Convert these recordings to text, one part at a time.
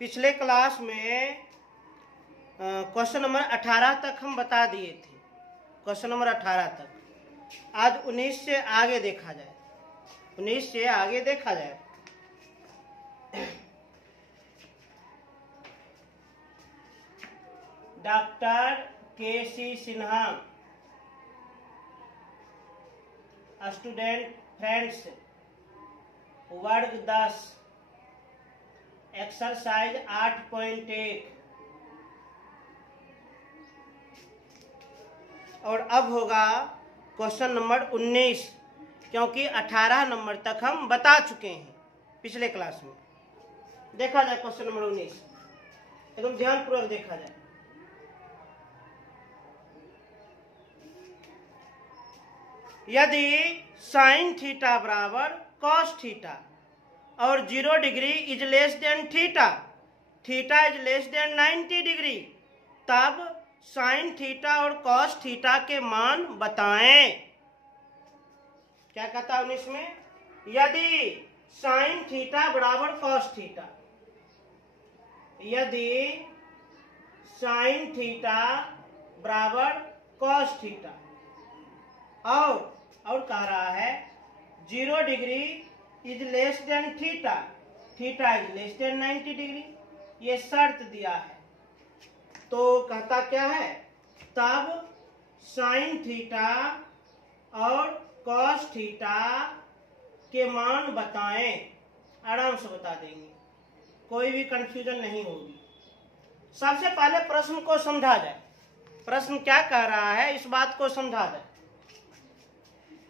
पिछले क्लास में question number 18 तक हम बता दिए थे। क्वेश्चन नंबर 18 तक। आज 19 से आगे देखा जाए। 19 से आगे देखा जाए। Doctor KC. Sinha, student friends, वर्ग 10, एक्सरसाइज 8.1। और अब होगा क्वेश्चन नंबर 19, क्योंकि 18 नंबर तक हम बता चुके हैं पिछले क्लास में। देखा जाए क्वेश्चन नंबर 19, एकदम ध्यानपूर्वक देखा जाए। यदि साइन थीटा बराबर कॉस थीटा और 0 degree is less than theta, theta is less than 90 degree, तब साइन थीटा और कॉस थीटा के मान बताएं। क्या कहता है 19 में? यदि साइन थीटा बराबर कॉस थीटा, यदि साइन थीटा बराबर कॉस थीटा और कह रहा है 0 degree is less than theta, theta is less than 90 degree, ये शर्त दिया है। तो कहता क्या है? तब साइन थीटा और कॉस थीटा के मान बताएं। आराम से बता देंगे, कोई भी कंफ्यूजन नहीं होगी। सबसे पहले प्रश्न को समझा जाए। प्रश्न क्या कह रहा है, इस बात को समझा जाए।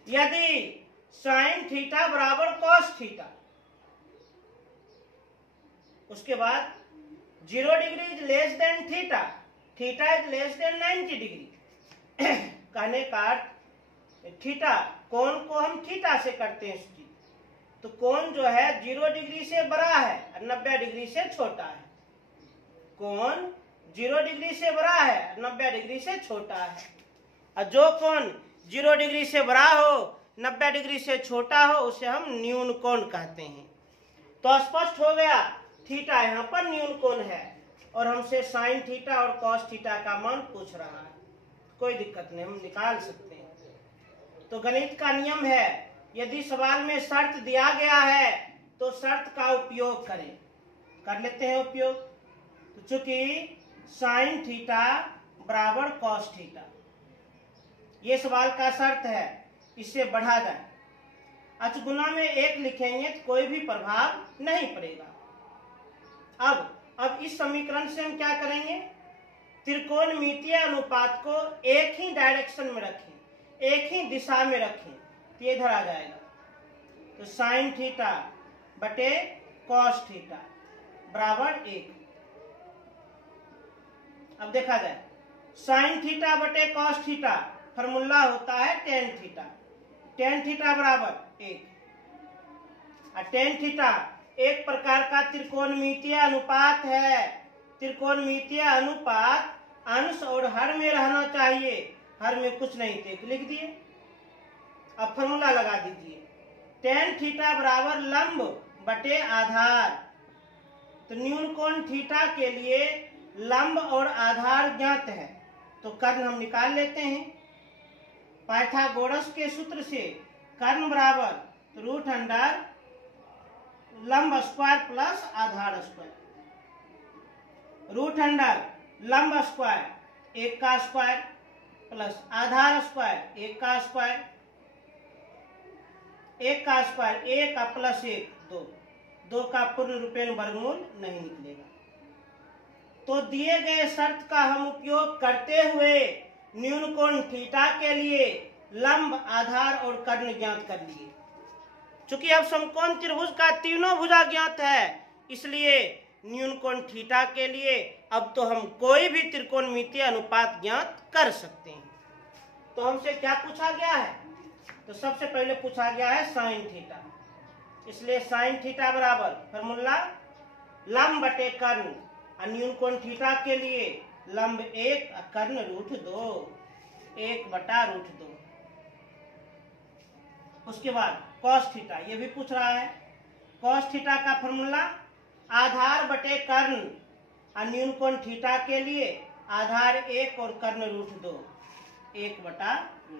यदि साइन थीटा बराबर कॉस थीटा, उसके बाद 0 degree is less than theta, theta is less than 90 degree. कहने का थीटा, कोण को हम थीटा से करते हैं स्थिति, तो कोण जो है 0 डिग्री से बड़ा है और 90 डिग्री से छोटा है। कोण 0 डिग्री से बड़ा है, 90 डिग्री से छोटा है। और जो कोण 0 डिग्री से बड़ा हो, 90 डिग्री से छोटा हो, उसे हम न्यून कोण कहते हैं। तो स्पष्ट हो गया, थीटा यहाँ पर न्यून कोण है और हमसे साइन थीटा और कॉस थीटा का मान पूछ रहा है। कोई दिक्कत नहीं, हम निकाल सकते हैं। तो गणित का नियम है, यदि सवाल में शर्त दिया गया है तो शर्त का उपयोग करें। कर लेते हैं उपयोग। तो चूंकि साइन थीटा बराबर कॉस थीटा, ये सवाल का शर्त है, इससे बढ़ा जाए। अचगुना में 1 लिखेंगे तो कोई भी प्रभाव नहीं पड़ेगा। अब इस समीकरण से हम क्या करेंगे? त्रिकोणमितीय अनुपात को एक ही डायरेक्शन में रखें, एक ही दिशा में रखें, तो ये इधर आ जाएगा। तो साइन थीटा बटे कॉस थीटा बराबर 1। अब देखा जाए, साइन थीटा बटे कॉस थीटा फॉर्मूला होता है टेन थीटा। टेन थीटा बराबर 1। और टेन थीटा एक प्रकार का त्रिकोणमितीय अनुपात है। त्रिकोणमितीय अनुपात अंश और हर में रहना चाहिए, हर में कुछ नहीं थे, लिख दिए। अब फॉर्मूला लगा दीजिए, टेन थीटा बराबर लंब बटे आधार। तो न्यून कोण थीटा के लिए लंब और आधार ज्ञात है, तो कर्ण हम निकाल लेते हैं। पाइथागोरस के सूत्र से कर्ण बराबर रूट अंडर लंब स्क्वायर प्लस आधार स्क्वायर, रूट अंडर लंब स्क्वायर 1 का स्क्वायर प्लस आधार स्क्वायर 1 का स्क्वायर, 1 का स्क्वायर 1 का प्लस 1 2, 2 का पूर्ण रूपेण वर्गमूल नहीं निकलेगा। तो दिए गए शर्त का हम उपयोग करते हुए न्यून कोण थीटा के लिए लंब, आधार और कर्ण ज्ञात कर लिए। चूंकि अब समकोण त्रिभुज का तीनों भुजा ज्ञात है, इसलिए न्यून कोण थीटा के लिए अब तो हम कोई भी त्रिकोणमितीय अनुपात ज्ञात कर सकते हैं। तो हमसे क्या पूछा गया है? तो सबसे पहले पूछा गया है साइन थीटा, इसलिए साइन थीटा बराबर फॉर्मूला लंब बटे कर्ण, न्यून कोण थीटा के लिए लंब 1 कर्ण रूट 2। 1/√2। उसके बाद cos थीटा, ये भी पूछ रहा है। cos थीटा का फॉर्मूला आधार बटे कर्ण, न्यून कोण थीटा के लिए आधार 1 और कर्ण √2, 1/√2।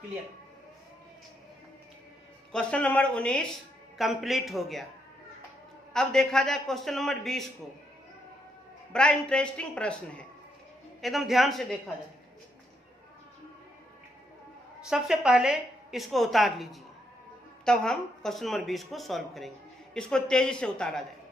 क्लियर। क्वेश्चन नंबर 19 कंप्लीट हो गया। अब देखा जाए क्वेश्चन नंबर 20 को। बड़ा इंटरेस्टिंग प्रश्न है, एकदम ध्यान से देखा जाए। सबसे पहले इसको उतार लीजिए, तब हम क्वेश्चन नंबर 20 को सॉल्व करेंगे। इसको तेजी से उतारा जाए।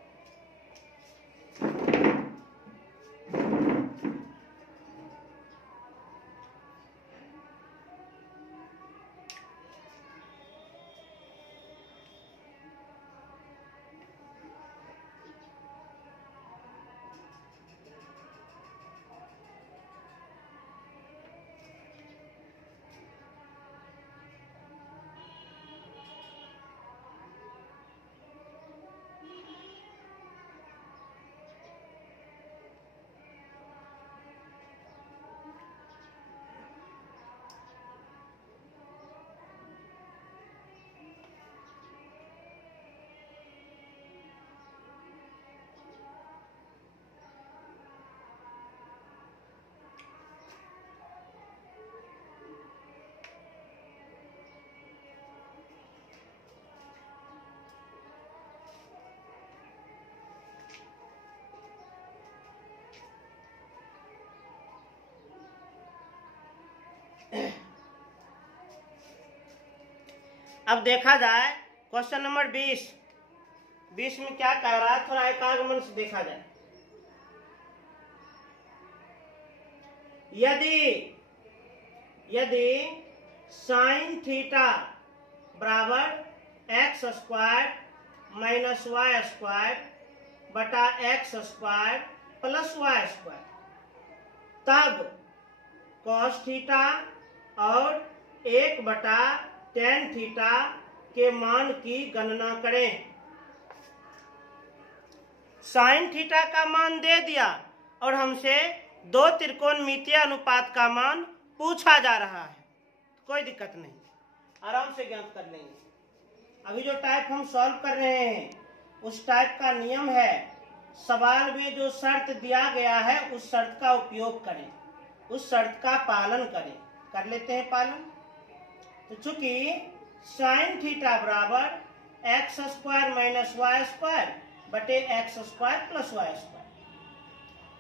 अब देखा जाए क्वेश्चन नंबर 20 में क्या कह रहा है, थोड़ा एकाग्र मन से देखा जाए। यदि साइन थीटा बराबर x² माइनस y² बटा x² प्लस y², तब cos थीटा और 1/tan थीटा के मान की गणना करें। साइन थीटा का मान दे दिया और हमसे दो त्रिकोणमितीय अनुपात का मान पूछा जा रहा है। कोई दिक्कत नहीं, आराम से ज्ञात कर लेंगे। अभी जो टाइप हम सॉल्व कर रहे हैं उस टाइप का नियम है, सवाल में जो शर्त दिया गया है उस शर्त का उपयोग करें, उस शर्त का पालन करें। कर लेते हैं पालन। तो चूंकि साइन थीटा बराबर x² माइनस y² बटे x² प्लस y²,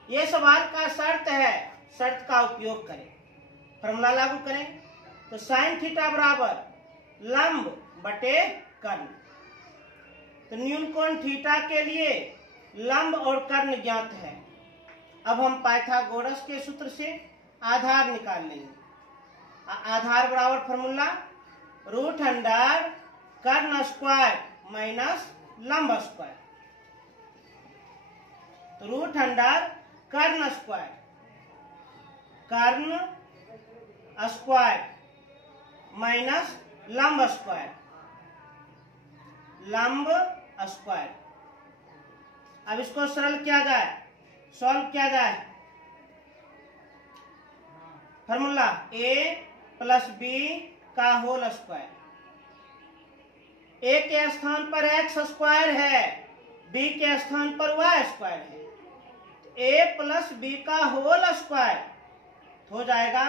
ये सवाल का शर्त है, शर्त का उपयोग करें, फॉर्मूला लागू करें। तो साइन थीटा बराबर लंब बटे कर्ण, तो न्यून कोण थीटा के लिए लंब और कर्ण ज्ञात है। अब हम पाइथागोरस के सूत्र से आधार निकाल लेंगे। आधार बराबर फॉर्मूला √अंडर कर्ण स्क्वायर माइनस लंब स्क्वायर। तो √अंडर कर्ण स्क्वायर, कर्ण स्क्वायर माइनस लंब स्क्वायर, लंब स्क्वायर। अब इसको सरल किया जाए, सॉल्व किया जाए। फॉर्मूला a प्लस b का होल स्क्वायर। a के स्थान पर x² है, b के स्थान पर y² है। a प्लस b का होल स्क्वायर हो जाएगा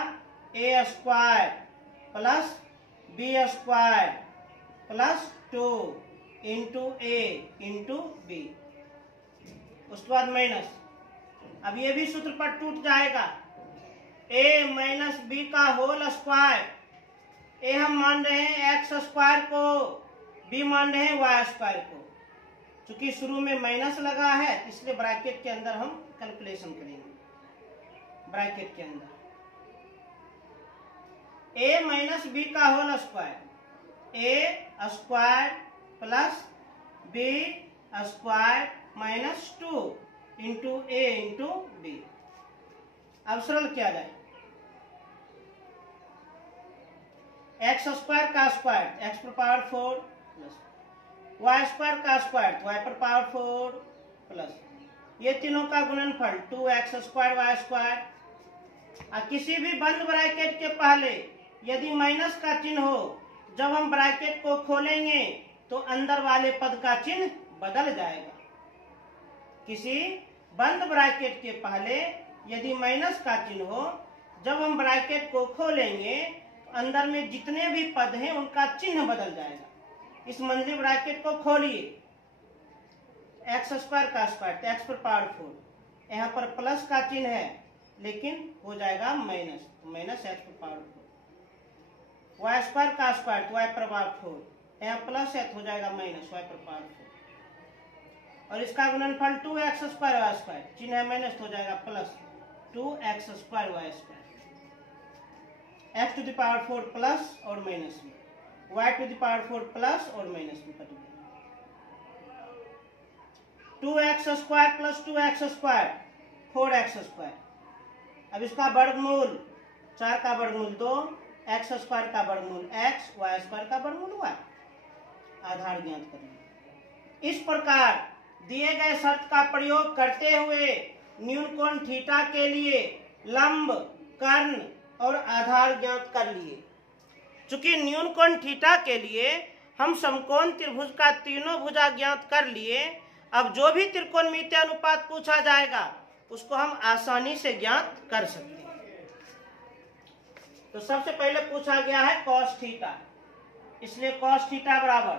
a² plus b² plus 2 into a into b। उसके बाद माइनस। अब ये भी सूत्र पर टूट जाएगा। a माइनस b का होल स्क्वायर, a हम मान रहे हैं x² को, b मान रहे हैं y² को। चूंकि शुरू में माइनस लगा है इसलिए ब्रैकेट के अंदर हम कैलकुलेशन करेंगे। ब्रैकेट के अंदर a माइनस b का whole square, a² plus b² minus 2 into a into b। अब सरल किया जाए। x² का स्क्वायर x पर पावर 4 प्लस y² का स्क्वायर y पर पावर 4 प्लस ये तीनों का गुणनफल 2x² y² किसी भी बंद ब्रैकेट के पहले यदि माइनस का चिन्ह हो, जब हम ब्रैकेट को खोलेंगे तो अंदर वाले पद का चिन्ह बदल जाएगा। किसी बंद ब्रैकेट के पहले यदि माइनस का चिन्ह हो, जब हम ब्रैकेट को खोलेंगे तो अंदर में जितने भी पद हैं उनका चिन्ह बदल जाएगा। इस मंझली ब्रैकेट को खोलिए, एक्स स्क्वायर का स्क्वायर तो एक्स पर पावर 4, यहाँ पर प्लस का चिन्ह है लेकिन हो जाएगा माइनस, तो माइनस एक्स पर पावर 4। वाई स्क्वायर का स्क्वायर तो वाई पर पावर 4, यहाँ प्लस है तो हो जाएगा माइनस वाई पर पावर 4। और इसका गुणनफल 2x स्क्वायर वाई स्क्वायर, चिन्ह है माइनस तो हो जाएगा plus 2x square y square. X to the power 4 plus और माइनस में, y to the power 4 plus और माइनस में कट गया। 2x square plus 2x square 4x square. अब इसका वर्गमूल, 4 का वर्गमूल 2, x स्क्वायर का वर्गमूल x, y स्क्वायर का वर्गमूल y। आधार ज्ञात करेंगे। इस प्रकार दिए गए शर्त का प्रयोग करते हुए न्यून कोण थीटा के लिए लंब, कर्ण और आधार ज्ञात कर लिए। चूंकि न्यून कोण थीटा के लिए हम समकोण त्रिभुज का तीनों भुजा ज्ञात कर लिए, अब जो भी त्रिकोणमितीय अनुपात पूछा जाएगा उसको हम आसानी से ज्ञात कर सकते हैं। तो सबसे पहले पूछा गया है cos थीटा, इसलिए cos थीटा बराबर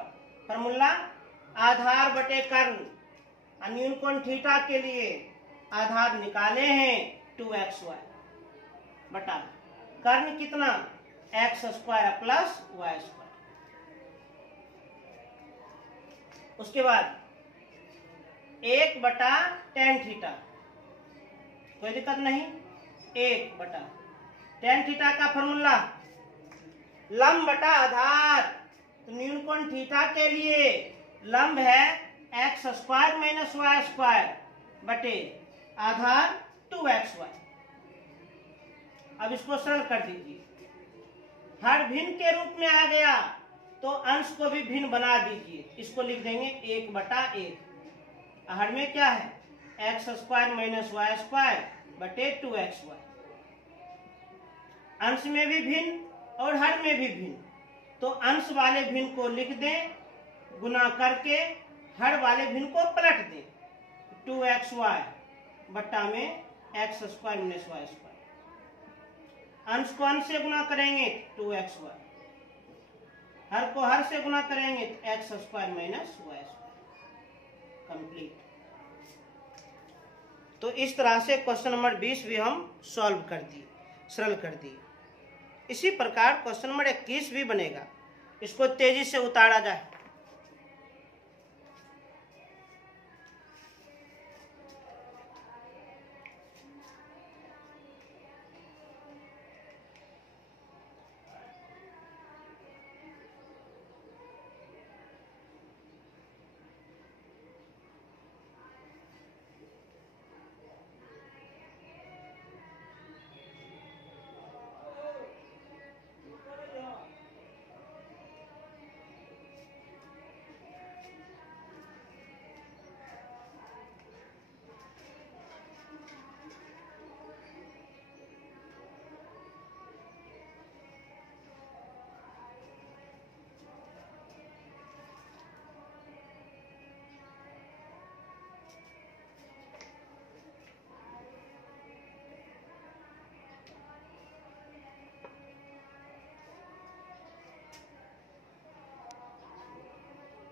फॉर्मूला आधार बटे कर्ण। न्यून कोण थीटा के लिए आधार निकाले हैं 2xy बटा कर्ण कितना x square plus y square. उसके बाद 1 बटा tan थीटा, कोई दिक्कत नहीं, 1 बटा tan थीटा का फॉर्मूला लंब बटा आधार। तो न्यून कोण थीटा के लिए लंब है x square minus y square बटे आधार 2xy। अब इसको सरल कर दीजिए, हर भिन्न के रूप में आ गया तो अंश को भी भिन्न बना दीजिए। इसको लिख देंगे 1 बटा 1। हर में क्या है x square minus y square बटे 2xy। अंश में भी भिन्न और हर में भी भिन्न, तो अंश वाले भिन्न को लिख दें, गुना करके हर वाले भिन्न को पलट दें। 2xy बट्टा में x square minus y square. अंश को अंश से गुना करेंगे 2xy, हर को हर से गुना करेंगे तो x square minus y square. Complete. तो इस तरह से क्वेश्चन नंबर 20 भी हम सॉल्व कर दिए, सरल कर दिए। इसी प्रकार क्वेश्चन नंबर 21 भी बनेगा, इसको तेजी से उतारा जाए।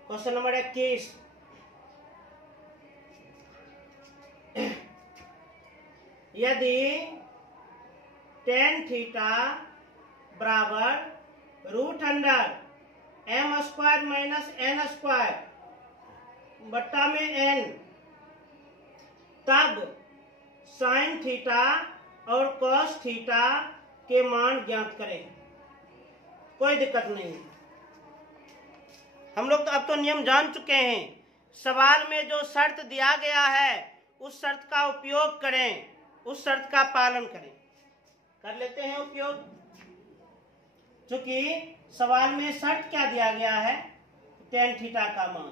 क्वेश्चन नंबर 21, यदि tan थीटा बराबर root under m square minus n square बट्टा में n, तब sin थीटा और cos थीटा के मान ज्ञात करें। कोई दिक्कत नहीं, हम लोग तो अब तो नियम जान चुके हैं। सवाल में जो शर्त दिया गया है उस शर्त का उपयोग करें, उस शर्त का पालन करें। कर लेते हैं उपयोग। क्योंकि सवाल में शर्त क्या दिया गया है, tan थीटा का मान।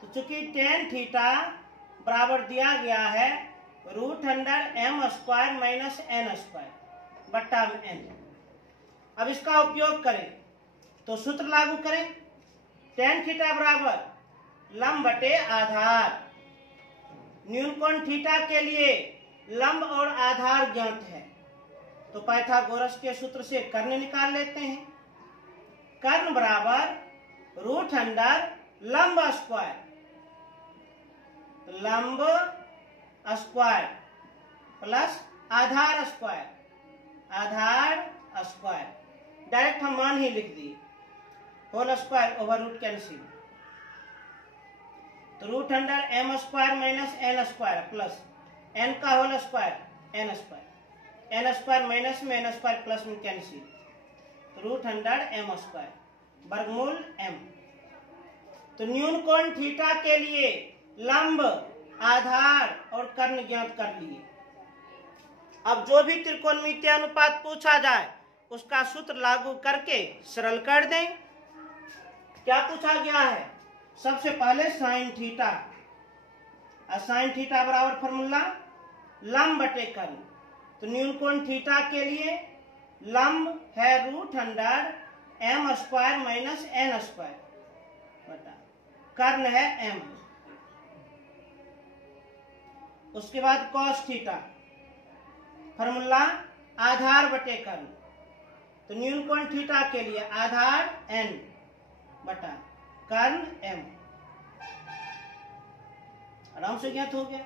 तो चूंकि tan थीटा बराबर दिया गया है √m² माइनस n² बट्टा n। अब इसका उपयोग करें तो सूत्र लागू करें। tan थीटा बराबर लंब बटे आधार। न्यून कोण थीटा के लिए लंब और आधार ज्ञात है, तो पाइथागोरस के सूत्र से कर्ण निकाल लेते हैं। कर्ण बराबर √अंडर लंब स्क्वायर, लंब स्क्वायर प्लस आधार स्क्वायर, आधार स्क्वायर। डायरेक्ट हम मान ही लिख दिए, whole square over root cancel, तो √m² minus n² plus n का होल स्क्वायर n² माइनस में n² प्लस में कैंसिल, तो √m² वर्गमूल m। तो न्यून कोण थीटा के लिए लंब, आधार और कर्ण ज्ञात कर लिए। अब जो भी त्रिकोणमितीय अनुपात पूछा जाए उसका सूत्र लागू करके सरल कर दें। क्या पूछा गया है? सबसे पहले साइन थीटा, साइन थीटा बराबर फॉर्मूला लंब बटे कर्ण। तो न्यून कोण थीटा के लिए लंब है √m² माइनस n² बटा कर्ण है m। उसके बाद cos थीटा फॉर्मूला आधार बटे कर्ण। तो न्यून कोण थीटा के लिए आधार n बटा कर्ण m। आराम से ज्ञात हो गया।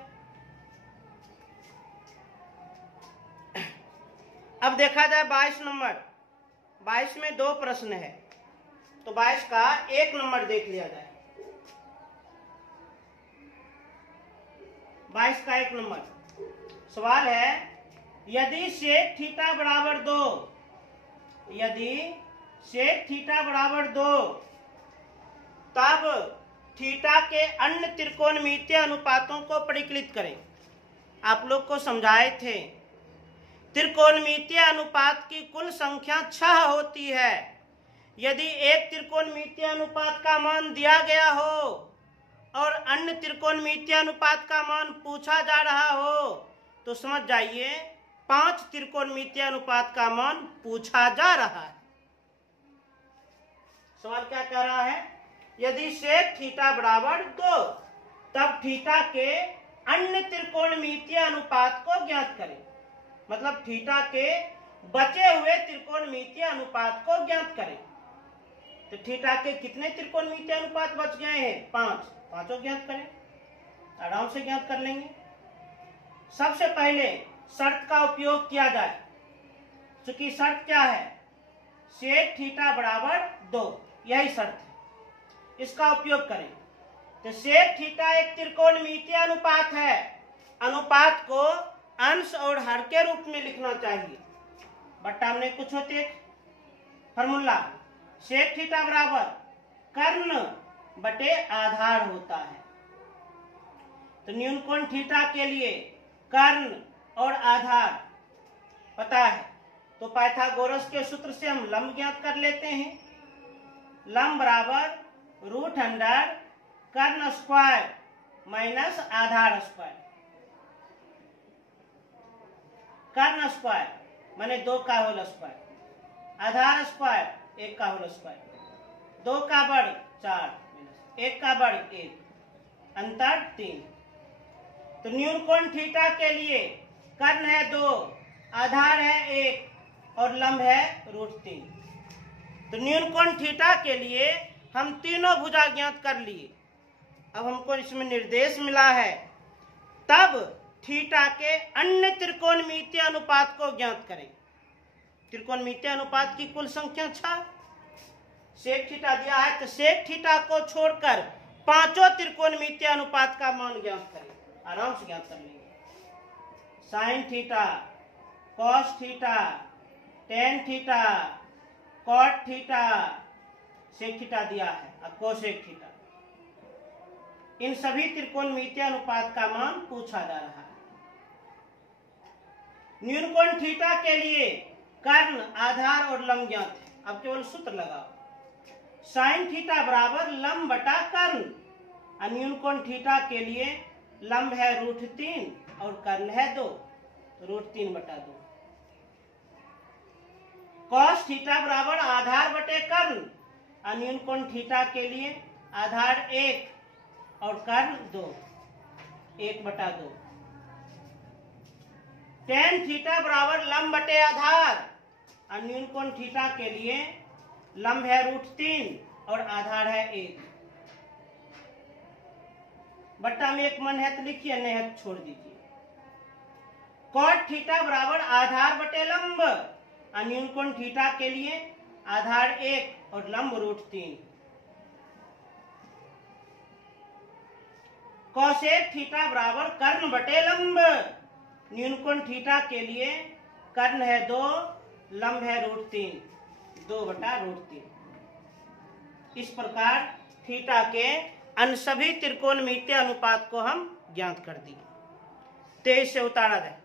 अब देखा जाए 22 नंबर। 22 में 2 प्रश्न है, तो 22 का 1 नंबर देख लिया जाए। 22 का 1 नंबर सवाल है, यदि सेक थीटा बराबर 2, यदि सेक थीटा बराबर 2, तब थीटा के अन्य त्रिकोणमितीय अनुपातों को परिकलित करें। आप लोग को समझाए थे, त्रिकोणमितीय अनुपात की कुल संख्या 6 होती है। यदि एक त्रिकोणमितीय अनुपात का मान दिया गया हो और अन्य त्रिकोणमितीय अनुपात का मान पूछा जा रहा हो, तो समझ जाइए 5 त्रिकोणमितीय अनुपात का मान पूछा जा रहा है। सवाल क्या कह रहा है? यदि सेक थीटा बराबर 2, तब थीटा के अन्य त्रिकोणमितीय अनुपात को ज्ञात करें। मतलब थीटा के बचे हुए त्रिकोणमितीय अनुपात को ज्ञात करें। तो थीटा के कितने त्रिकोणमितीय अनुपात बच गए हैं? 5। पांचों ज्ञात करें, आराम से ज्ञात कर लेंगे। सबसे पहले शर्त का उपयोग किया जाए। चूंकि शर्त क्या है? सेक थीटा बराबर 2, यही शर्त है, इसका उपयोग करें। तो सेक थीटा एक त्रिकोणमितीय अनुपात है। अनुपात को अंश और हर के रूप में लिखना चाहिए। बट्टा हमने कुछ होते फॉर्मूला सेक थीटा बराबर कर्ण बटे आधार होता है। तो न्यून कोण थीटा के लिए कर्ण और आधार पता है, तो पाइथागोरस के सूत्र से हम लंब ज्ञात कर लेते हैं। लंब बराबर √अंडर कर्ण स्क्वायर माइनस आधार स्क्वायर। कर्ण स्क्वायर माने 2 का होल स्क्वायर, आधार स्क्वायर 1 का होल स्क्वायर, 2 का वर्ग 4 1 का वर्ग 1, अंतर 3। तो न्यून कोण थीटा के लिए कर्ण है 2, आधार है 1 और लंब है √3। तो न्यून कोण थीटा के लिए हम तीनों भुजा ज्ञात कर लिए। अब हमको इसमें निर्देश मिला है, तब थीटा के अन्य त्रिकोणमितीय अनुपात को ज्ञात करें। त्रिकोणमितीय अनुपात की कुल संख्या 6। सेक थीटा दिया है, तो सेक थीटा को छोड़कर पांचों त्रिकोणमितीय अनुपात का मान ज्ञात करें। आराम से ज्ञात कर लेंगे। Sine theta, cos theta, tan theta, cot theta, sec theta दिया है और कोसेक थीटा, इन सभी त्रिकोणमितीय अनुपात का मान पूछा जा रहा है। न्यून कोण थीटा के लिए कर्ण, आधार और लंब ज्ञात है। अब केवल सूत्र लगाओ। साइन थीटा बराबर लंब बटा कर्ण। न्यून कोण थीटा के लिए लंब है √3 और कर्ण है 2, तो √3/2। कॉस थीटा बराबर आधार बटे कर्ण, अन्यून कोण थीटा के लिए आधार 1 और कर्ण 2, 1/2। टेन थीटा बराबर लंब बटे आधार, अन्यून कोण थीटा के लिए लंब है √3 और आधार है 1। बट्टा में एक मन है तो लिखिए, नहीं है तो छोड़ दीजिए। कॉट थीटा बराबर आधार बटे लंब, अन्यून कोण थीटा के लिए आधार 1 और लंब √3। कॉसेक थीटा बराबर कर्ण बटे लंब, न्यून कोण थीटा के लिए कर्ण है 2, लंब है √3, 2/√3। इस प्रकार थीटा के अन्य सभी त्रिकोणमितीय अनुपात को हम ज्ञात कर दिए। 23 से उतारा जाए।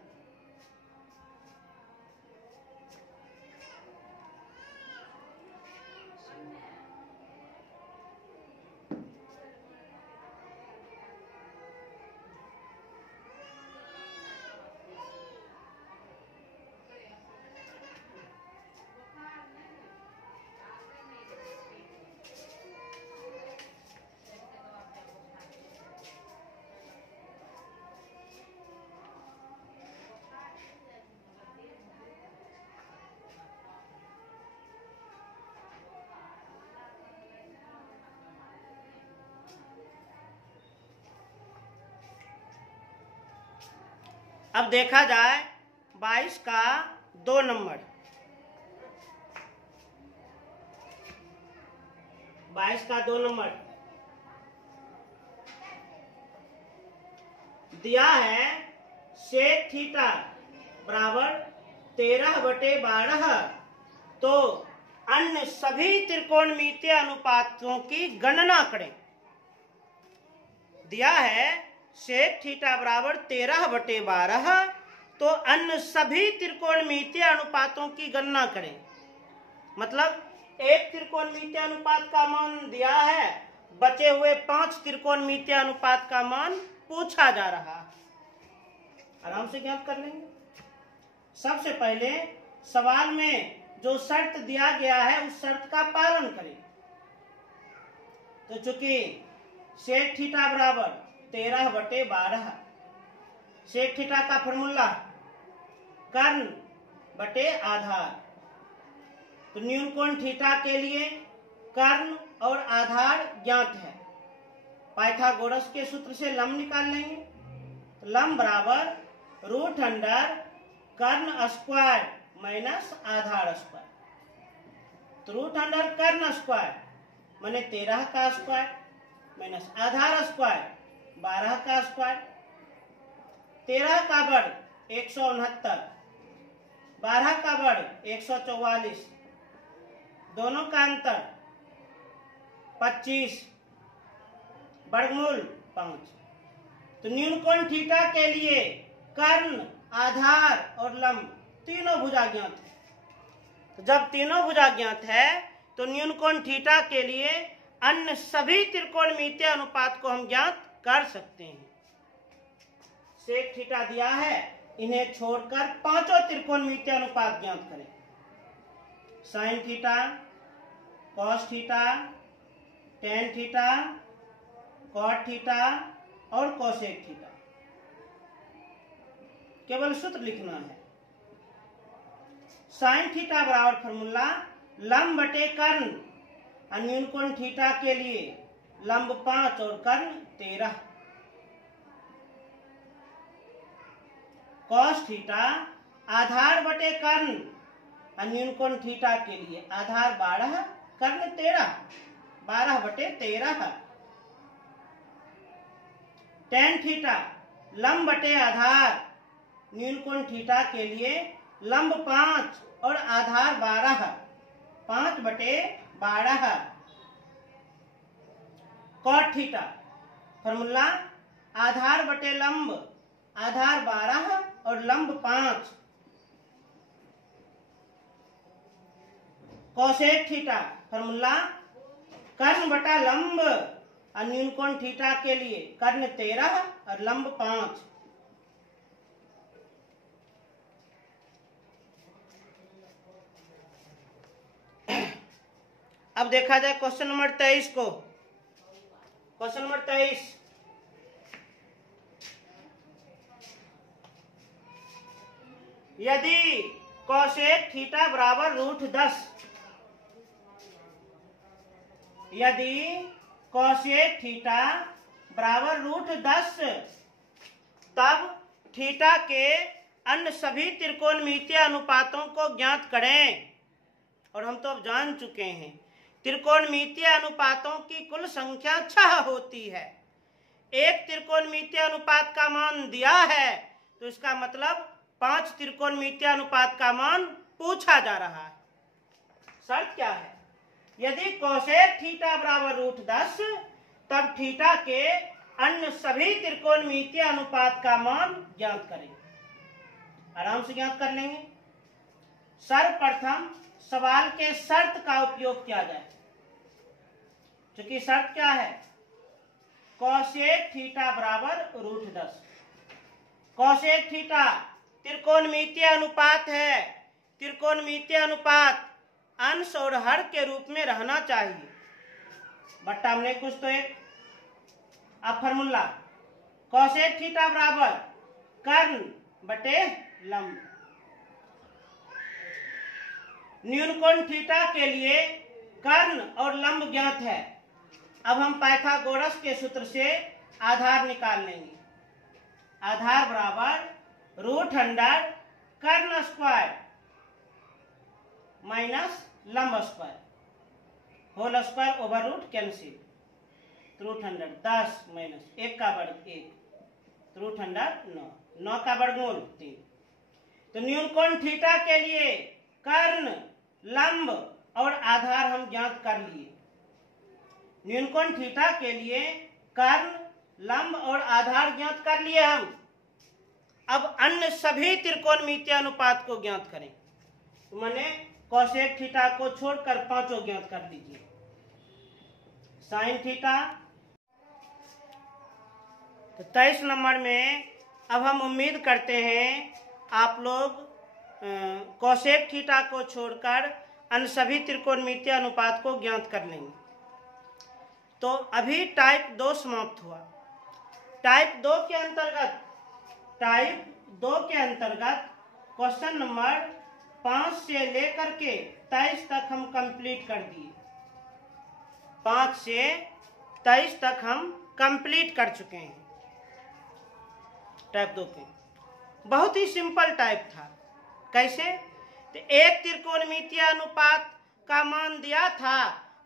अब देखा जाए 22 का 2 नंबर। 22 का 2 नंबर दिया है सेक थीटा बराबर 13/12, तो अन्य सभी त्रिकोणमितीय अनुपातों की गणना करें। दिया है सेक थीटा बराबर 13/12, तो अन्य सभी त्रिकोणमितीय अनुपातों की गणना करें। मतलब एक त्रिकोणमितीय अनुपात का मान दिया है, बचे हुए 5 त्रिकोणमितीय अनुपात का मान पूछा जा रहा है। आराम से ज्ञात कर लेंगे। सबसे पहले सवाल में जो शर्त दिया गया है उस शर्त का पालन करें। तो चूंकि सेक थीटा बराबर 13/12, सेक थीटा का फॉर्मूला कर्ण बटे आधार, तो न्यून कोण थीटा के लिए कर्ण और आधार ज्ञात है। पाइथागोरस के सूत्र से लंब निकाल लेंगे। लंब बराबर √अंडर कर्ण स्क्वायर माइनस आधार स्क्वायर। तो √अंडर कर्ण स्क्वायर माने 13 का स्क्वायर माइनस आधार स्क्वायर 12 का स्क्वायर। 13 का वर्ग 169, 12 का वर्ग 144, दोनों का अंतर 25, वर्गमूल 5। तो न्यून कोण थीटा के लिए कर्ण, आधार और लंब तीनों भुजा ज्ञात है। तो जब तीनों भुजा ज्ञात है तो न्यून कोण थीटा के लिए अन्य सभी त्रिकोणमितीय अनुपात को हम ज्ञात कर सकते हैं। सेक थीटा दिया है, इन्हें छोड़कर पांचों त्रिकोणमितीय अनुपात ज्ञात करें। Sine theta, cos theta, tan theta, cot theta और कोसेक थीटा। केवल सूत्र लिखना है। साइन थीटा बराबर फॉर्मूला लंब बटे कर्ण, अन्यून कोण थीटा के लिए लंब 5 और कर्ण 13। कॉस थीटा आधार बटे कर्ण, अन्यून कोण थीटा के लिए आधार 12 कर्ण 13, 12/13। टेन थीटा लंब बटे आधार, न्यून कोण थीटा के लिए लंब 5 और आधार 12, 5/12। कॉट थीटा फॉर्मूला आधार बटे लंब, आधार 12 और लंब 5। कोसेक थीटा फॉर्मूला कर्ण बटा लंब, अन्यून कोण थीटा के लिए कर्ण 13 और लंब 5। अब देखा जाए क्वेश्चन नंबर 23 को। क्वेश्चन नंबर 23, यदि कोसेक थीटा बराबर √10, यदि कोसेक थीटा बराबर √10, तब थीटा के अन्य सभी त्रिकोणमितीय अनुपातों को ज्ञात करें। और हम तो अब जान चुके हैं त्रिकोणमितीय अनुपातों की कुल संख्या 6 होती है। एक त्रिकोणमितीय अनुपात का मान दिया है तो इसका मतलब 5 त्रिकोणमितीय अनुपात का मान पूछा जा रहा है। शर्त क्या है? यदि कोसेक थीटा बराबर √10, तब थीटा के अन्य सभी त्रिकोणमितीय अनुपात का मान ज्ञात करें। आराम से ज्ञात कर लेंगे। सर्वप्रथम सवाल के शर्त का उपयोग किया जाए। क्योंकि शर्त क्या है? कोसेक थीटा बराबर √10। कोसेक थीटा त्रिकोणमितीय अनुपात है। त्रिकोणमितीय अनुपात अंश और हर के रूप में रहना चाहिए। बट्टा हमने कुछ तो एक। अब फॉर्मूला कोसेक थीटा बराबर कर्ण बटे लंब। न्यूनकोण थीटा के लिए कर्ण और लंब ज्ञात है। अब हम पाइथागोरस के सूत्र से आधार निकाल लेंगे। आधार बराबर √100 कर्ण स्क्वायर माइनस लंब square, whole square over root cancel. √100 10 minus 1 का वर्ग 1, √100 9 का वर्गमूल 3। तो न्यूनकोण थीटा के लिए कर्ण, लंब और आधार हम ज्ञात कर लिए। न्यूनकोण थीटा के लिए कर्ण, लंब और आधार ज्ञात कर लिए हम। अब अन्य सभी त्रिकोणमितीय अनुपात को ज्ञात करें। तो मैंने कोसेक थीटा को छोड़कर पांचों ज्ञात कर लीजिए। Sine theta. तो 23 नंबर में अब हम उम्मीद करते हैं आप लोग कोसेक थीटा को छोड़कर अन्य सभी त्रिकोणमितीय अनुपात को ज्ञात कर लेंगे। तो अभी टाइप 2 समाप्त हुआ। टाइप 2 के अंतर्गत क्वेश्चन नंबर 5 से लेकर के 23 तक हम कंप्लीट कर दिए। 5 से 23 तक हम कंप्लीट कर चुके हैं टाइप 2 के। बहुत ही सिंपल टाइप था। कैसे? तो एक त्रिकोणमितीय अनुपात का मान दिया था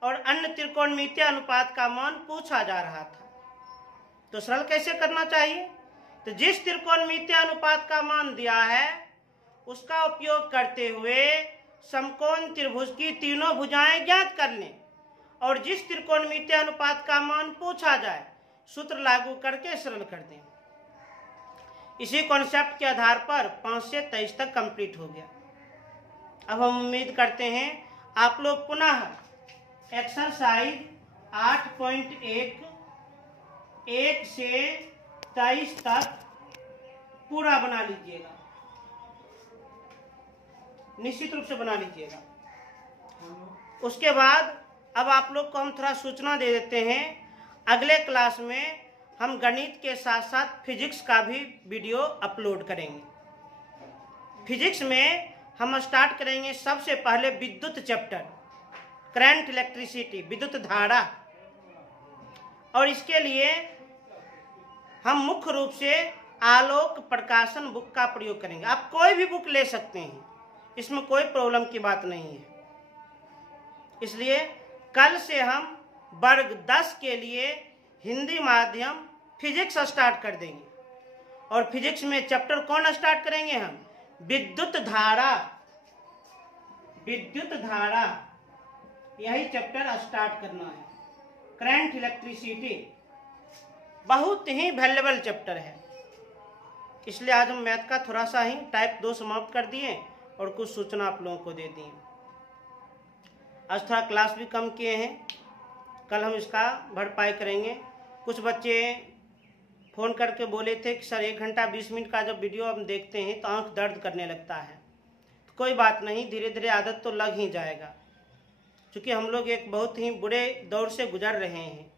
और अन्य त्रिकोणमितीय अनुपात का मान पूछा जा रहा था। तो सरल कैसे करना चाहिए? तो जिस त्रिकोणमितीय अनुपात का मान दिया है उसका उपयोग करते हुए समकोण त्रिभुज की तीनों भुजाएं ज्ञात कर लें और जिस त्रिकोणमितीय अनुपात का मान पूछा जाए सूत्र लागू करके सरल कर दें। इसी कॉन्सेप्ट के आधार पर 5 से 23 तक कंप्लीट हो गया। अब हम उम्मीद करते हैं आप लोग पुनः एक्सरसाइज 8.1 1 से 23 तक पूरा बना लीजिएगा। निश्चित रूप से बना लीजिएगा। उसके बाद अब आप लोग को हम थोड़ा सूचना दे देते हैं। अगले क्लास में हम गणित के साथ साथ फिजिक्स का भी वीडियो अपलोड करेंगे। फिजिक्स में हम स्टार्ट करेंगे सबसे पहले विद्युत चैप्टर, करंट इलेक्ट्रिसिटी, विद्युत धारा। और इसके लिए हम मुख्य रूप से आलोक प्रकाशन बुक का प्रयोग करेंगे। आप कोई भी बुक ले सकते हैं, इसमें कोई प्रॉब्लम की बात नहीं है। इसलिए कल से हम वर्ग 10 के लिए हिंदी माध्यम फिजिक्स स्टार्ट कर देंगे। और फिजिक्स में चैप्टर कौन स्टार्ट करेंगे हम? विद्युत धारा। विद्युत धारा यही चैप्टर स्टार्ट करना है। करंट इलेक्ट्रिसिटी बहुत ही वैल्यूएबल चैप्टर है। इसलिए आज हम मैथ का थोड़ा सा ही टाइप 2 समाप्त कर दिए और कुछ सूचना आप लोगों को दे दी। आज थोड़ा क्लास भी कम किए हैं, कल हम इसका भरपाई करेंगे। कुछ बच्चे फ़ोन करके बोले थे कि सर 1 घंटा 20 मिनट का जब वीडियो हम देखते हैं तो आंख दर्द करने लगता है। तो कोई बात नहीं, धीरे धीरे आदत तो लग ही जाएगा। चूँकि हम लोग एक बहुत ही बुरे दौर से गुजर रहे हैं,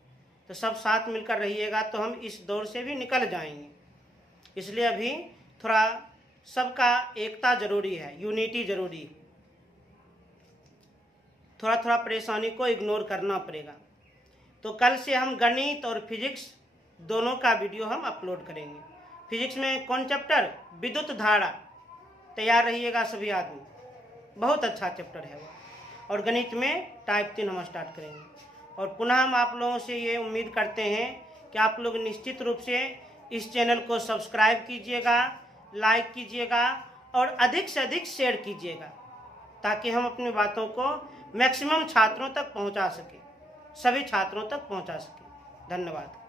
तो सब साथ मिलकर रहिएगा तो हम इस दौर से भी निकल जाएंगे। इसलिए अभी थोड़ा सबका एकता जरूरी है, यूनिटी जरूरी है। थोड़ा थोड़ा परेशानी को इग्नोर करना पड़ेगा। तो कल से हम गणित और फिजिक्स दोनों का वीडियो हम अपलोड करेंगे। फिजिक्स में कौन चैप्टर? विद्युत धारा। तैयार रहिएगा सभी आदमी, बहुत अच्छा चैप्टर है वो। और गणित में टाइप 3 हम स्टार्ट करेंगे। और पुनः हम आप लोगों से ये उम्मीद करते हैं कि आप लोग निश्चित रूप से इस चैनल को सब्सक्राइब कीजिएगा, लाइक कीजिएगा और अधिक से अधिक शेयर कीजिएगा, ताकि हम अपनी बातों को मैक्सिमम छात्रों तक पहुंचा सकें, सभी छात्रों तक पहुंचा सकें। धन्यवाद।